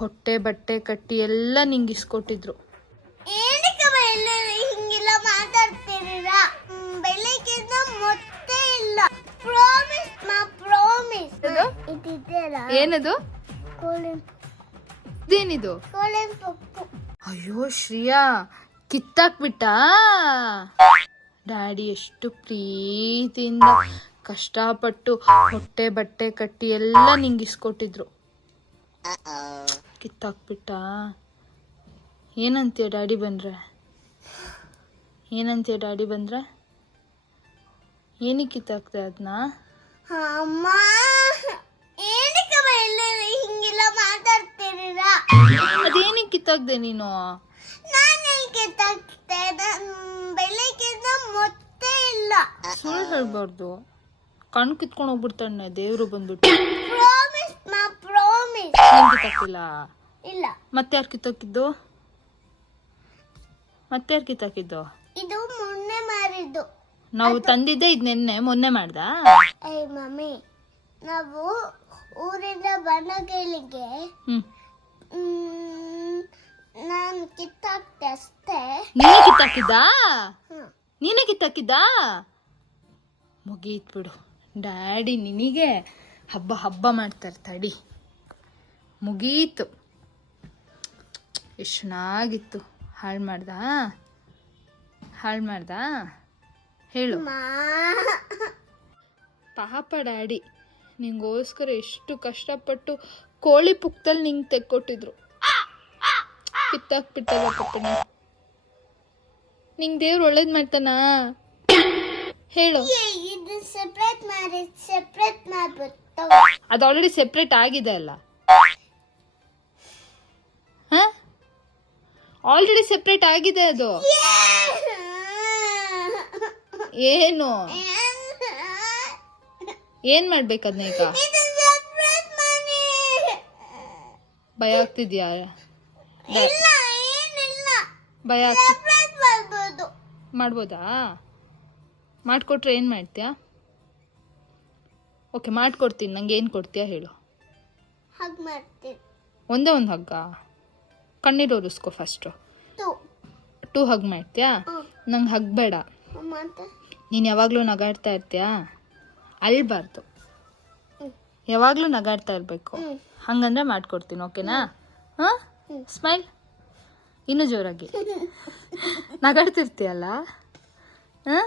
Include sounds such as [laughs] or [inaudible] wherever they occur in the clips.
ಹೊಟ್ಟೆ ಬಟ್ಟೆ ಕಟ್ಟಿ ಎಲ್ಲ ನಿಂಗಿಸ್ಕೊಟ್ಟಿದ್ರು. ಏನದು? ಏನಿದು? ಇದೇನಿದು? ಅಯ್ಯೋ ಶ್ರೀಯಾ ಕಿತ್ತಾಕ್ಬಿಟ್ಟ? ಡ್ಯಾಡಿ ಎಷ್ಟು ಪ್ರೀತಿಯಿಂದ ಕಷ್ಟಪಟ್ಟು ಹೊಟ್ಟೆ ಬಟ್ಟೆ ಕಟ್ಟಿ ಎಲ್ಲ ನಿಂಗೆ ಇಸ್ಕೊಟ್ಟಿದ್ರು ಕಿತ್ತಾಕ್ಬಿಟ್ಟ? ಏನಂತೀಯ ಡ್ಯಾಡಿ ಬಂದ್ರೆ? ಏನಂತೀಯ ಡ್ಯಾಡಿ ಬಂದ್ರೆ? ಏನಕ್ಕೆ ಕಿತ್ತಾಕ್ತೆ ಅದನ್ನ ಅಮ್ಮ ಹಿಂಗೆಲ್ಲ ಮಾತಾಡ್ತಿದ್ದೀರಾ? ಅದೇನಕ್ಕೆ ಕಿತ್ತಾಕ್ದೆ ನೀನು? ಸುಳ್ಳು ಹೇಳ್ಬಾರ್ದು. ಕಣ್ ಕಿತ್ಕೊಂಡು ಹೋಗ್ಬಿಡ್ತಾನೆ ದೇವ್ರು ಬಂದ್ಬಿಟ್ಟು. ಕಿತ್ತಾಕಿಲ್ಲ ಇಲ್ಲ. ಮತ್ತೆ ಯಾರು ಕಿತ್ತಾಕಿದ್ದು? ಮತ್ತೆ ಯಾರು ಕಿತ್ತಾಕಿದ್ದು? ಇದು ಮೊನ್ನೆ ಮಾರಿದ್ದು. ನಾವು ತಂದಿದ್ದೆ ಇದು ನಿನ್ನೆ ಮೊನ್ನೆ ಮಾಡ್ದ? ಏ ಮಮ್ಮಿ ನಾವು ಊರಿಂದ ಬಣ್ಣ ಕೇಳಿಗೆ ಹ್ಮ್. ನಾನು ಕಿತ್ತಾಕ್ತೆ ಅಷ್ಟೇ. ನೀನೇ ಕಿತ್ತಾಕಿದ್ದ. ನೀನೇ ಕಿತ್ತಾಕಿದ್ದ ಮುಗೀತ್ ಬಿಡು. ಡ್ಯಾಡಿ ನಿನಗೆ ಹಬ್ಬ ಹಬ್ಬ ಮಾಡ್ತಾರೆ ತಡಿ. ಮುಗೀತು. ಎಷ್ಟು ಚೆನ್ನಾಗಿತ್ತು. ಹಾಳು ಮಾಡ್ದ? ಹಾಳು ಮಾಡ್ದ? ಹೇಳು. ಪಾಪ ಡ್ಯಾಡಿ ನಿಂಗೋಸ್ಕರ ಎಷ್ಟು ಕಷ್ಟಪಟ್ಟು ಕೋಳಿ ಪುಕ್ತಲ್ಲಿ ನಿಂಗೆ ತೆಕ್ಕೊಟ್ಟಿದ್ರು. ಕಿತ್ತಾಕ್ಬಿಟ್ಟಲ್ಲ ಪಪ್ಪನ ನಿಂಗೆ ದೇವ್ರು ಒಳ್ಳೇದು ಮಾಡ್ತಾನಾ? ಹೇಳು. ಇದು ಸೆಪ್ರೇಟ್ ಮಾಡಿ ಸೆಪ್ರೇಟ್ ಮಾಡ್ಬಿಟ್ಟು ಅದು ಆಲ್ರೆಡಿ ಸೆಪ್ರೇಟ್ ಆಗಿದೆ ಅಲ್ಲ. ಆಲ್ರೆಡಿ ಸೆಪ್ರೇಟ್ ಆಗಿದೆ ಅದು. ಏನು? ಏನ್ ಮಾಡ್ಬೇಕು ಅದನ್ನ ಈಗ? ಭಯ ಆಗ್ತಿದ್ಯಾ? ಭಯ ಆಗ್ತಿ ಮಾಡ್ಬೋದಾ? ಮಾಡಿಕೊಟ್ರೆ ಏನು ಮಾಡ್ತೀಯಾ? ಓಕೆ ಮಾಡ್ಕೊಡ್ತೀನಿ. ನಂಗೆ ಏನು ಕೊಡ್ತೀಯಾ ಹೇಳು. ಒಂದೇ ಒಂದು ಹಗ್ಗ? ಕಣ್ಣೀರು ಒರೆಸ್ಕೊ ಫಸ್ಟು ಟು. ಹಗ್ ಮಾಡ್ತೀಯಾ? ನಂಗೆ ಹಗ್ ಬೇಡ. ನೀನು ಯಾವಾಗಲೂ ನಗಾಡ್ತಾ ಇರ್ತೀಯಾ? ಅಳ್ಬಾರ್ದು. ಯಾವಾಗಲೂ ನಗಾಡ್ತಾ ಇರಬೇಕು. ಹಂಗಂದ್ರೆ ಮಾಡ್ಕೊಡ್ತೀನಿ ಓಕೆನಾ? ಹಾಂ? ಸ್ಮೈಲ್ ಇನ್ನೂ ಜೋರಾಗಿ. [laughs] ನಗಾಡ್ತಿರ್ತೀಯಲ್ಲ? ಹಾಂ?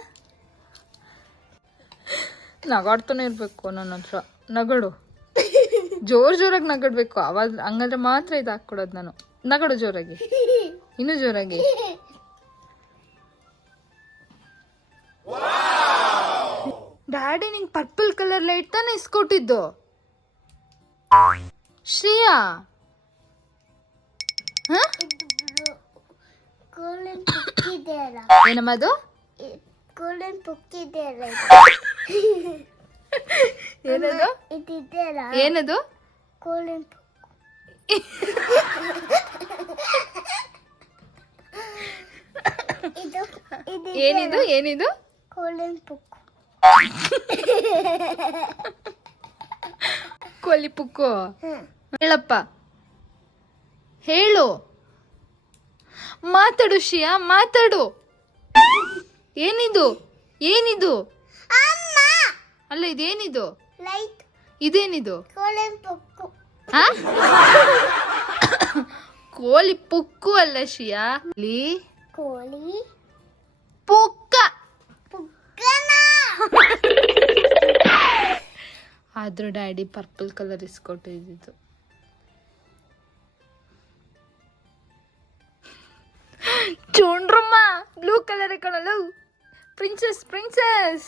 ನಗಾಡ್ತಾನೆ ಇರಬೇಕು ನನ್ನ ಹತ್ರ. ನಗಡು. [laughs] ಜೋರು ಜೋರಾಗಿ ನಗಡ್ಬೇಕು. ಅವಾಗ ಹಂಗಂದ್ರೆ ಮಾತ್ರ ಇದು ಹಾಕ್ಕೊಡೋದು ನಾನು. ನಗಡು ಜೋರಾಗಿ. ಇನ್ನೂ ಜೋರಾಗಿ. ಡ್ಯಾಡಿ ನಿಂಗೆ ಪರ್ಪಲ್ ಕಲರ್ ಲೈಟ್ ತಾನೇ ಇಸ್ಕೊಟ್ಟಿದ್ದು? ಶ್ರೇಯಾ? ಏನಮ್ಮದು? ಏನದು? ಏನದು? ಏನಿದು ಏನಿದು? ಕೋಲಿ ಪುಕ್ಕು. ಹೇಳಪ್ಪ. ಹೇಳು. ಮಾತಾಡು ಶಿಯಾ ಮಾತಾಡು. ಏನಿದು? ಏನಿದು? ಅಲ್ಲ ಇದೇನಿದು? ಇದೇನಿದು? ಕೋಳಿ ಪುಕ್ಕು ಅಲ್ಲ ಶ್ರಿಯಾ ಇಲ್ಲಿ ಕೋಳಿ ಪುಕ್ಕ ಪುಕ್ಕನ ಆದ್ರೂ ಡ್ಯಾಡಿ ಪರ್ಪಲ್ ಕಲರ್ ಇಸ್ಕೊಟ್ಟಿದ್ದು ಚೋಂಡ್ರಮ್ಮ ಬ್ಲೂ ಕಲರ್ ಕಣಲ್ಲ ಪ್ರಿನ್ಸಸ್ ಪ್ರಿನ್ಸಸ್